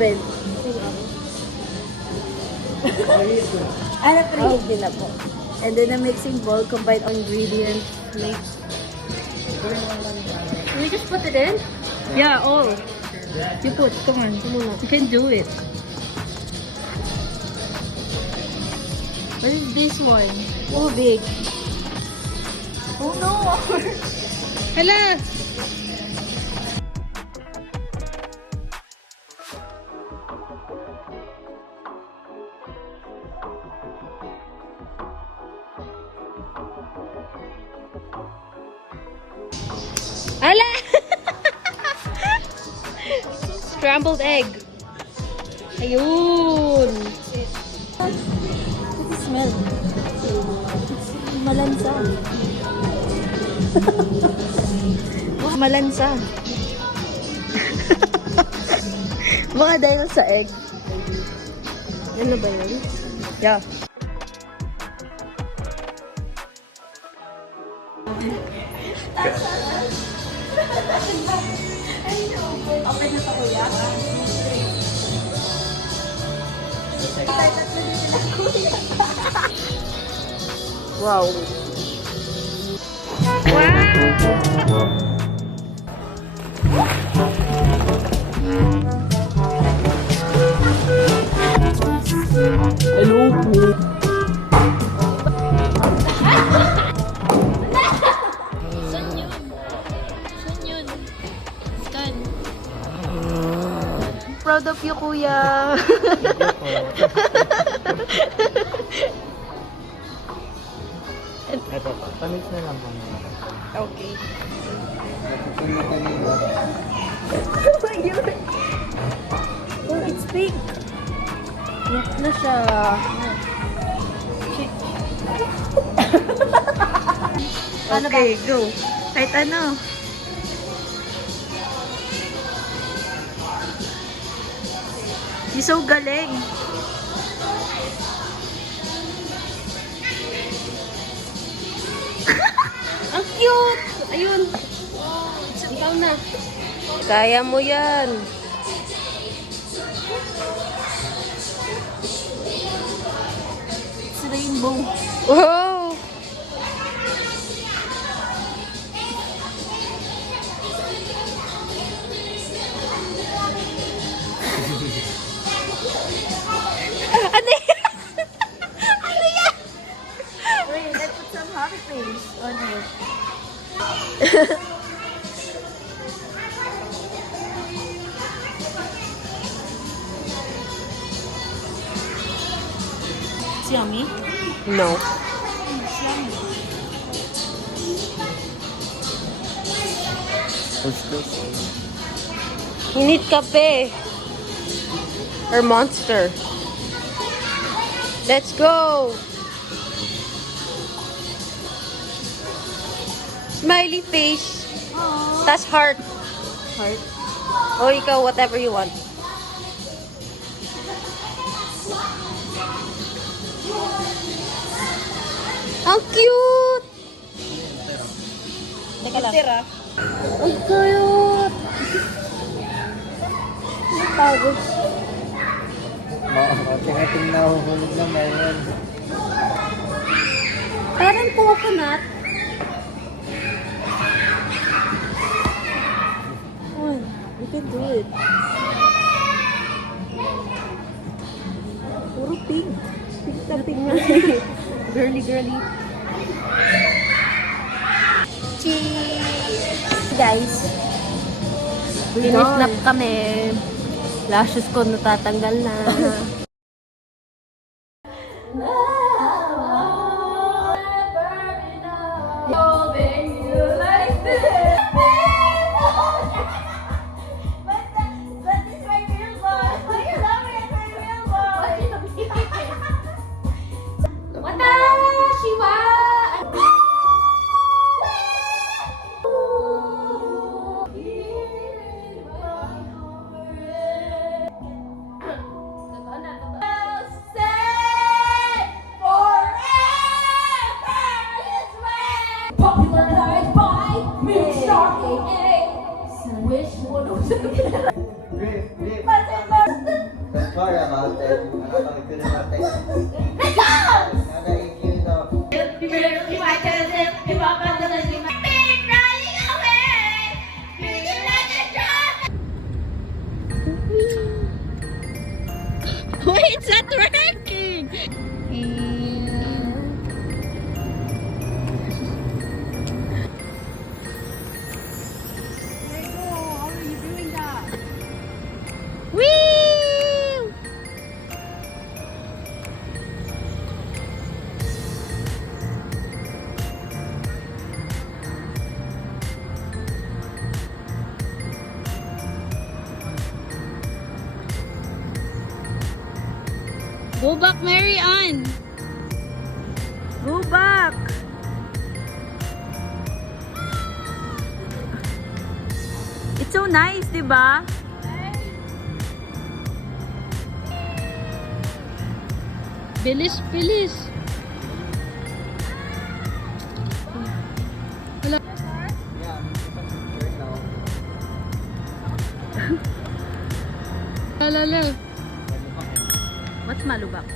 open. Ano pre? Okay na po. And then a mixing bowl combine ingredients. Like, can we just put it in? Yeah, all. You put, come on. You can do it. What is this one? Oh, big. Oh no! Hala! Hala! Scrambled egg. Ayun. What's the smell? It's malansa. Malansa. Baka dahil sa egg. Ano ba yun? Yeah. Open na pa kuya. Wow. Hello po. Saan yun? Saan yun? Scan. Proud of you, kuya. Ito pa, tamis na lang kami. Okay. Oh, it's pink. Yak na siya. Ano ba? Okay, go. Kahit ano. You're so galing. Ang cute! Ayun. Ikaw na. Kaya mo yan. It's rainbow. Wow! Ano yan? Ano yan? Wait, let's put some happy face on it. It's yummy. No. It's yummy. What's this? You need kape. Or Monster. Let's go! Smiley face. Aww. Tas heart. Heart. O ikaw, whatever you want. Ang cute! Teka lang. Ang cute! Ang pagod. Tingnan na huhulog na ngayon. Parang coconut. Oh, we can do it. Puro pink. Pink na pink na. Girly, girly. Cheese! Guys. Finish na kami. Lashes ko natatanggal na. Popularized by Milk Star AA. Wish one of them. Grip, grip. Sorry about that. I couldn't have taken. Thank you though. Wait, it's not working! Whee! Go back, Mary Ann. Go back. It's so nice, di ba? Bilis, bilis. Wala. Lala. What's malubak?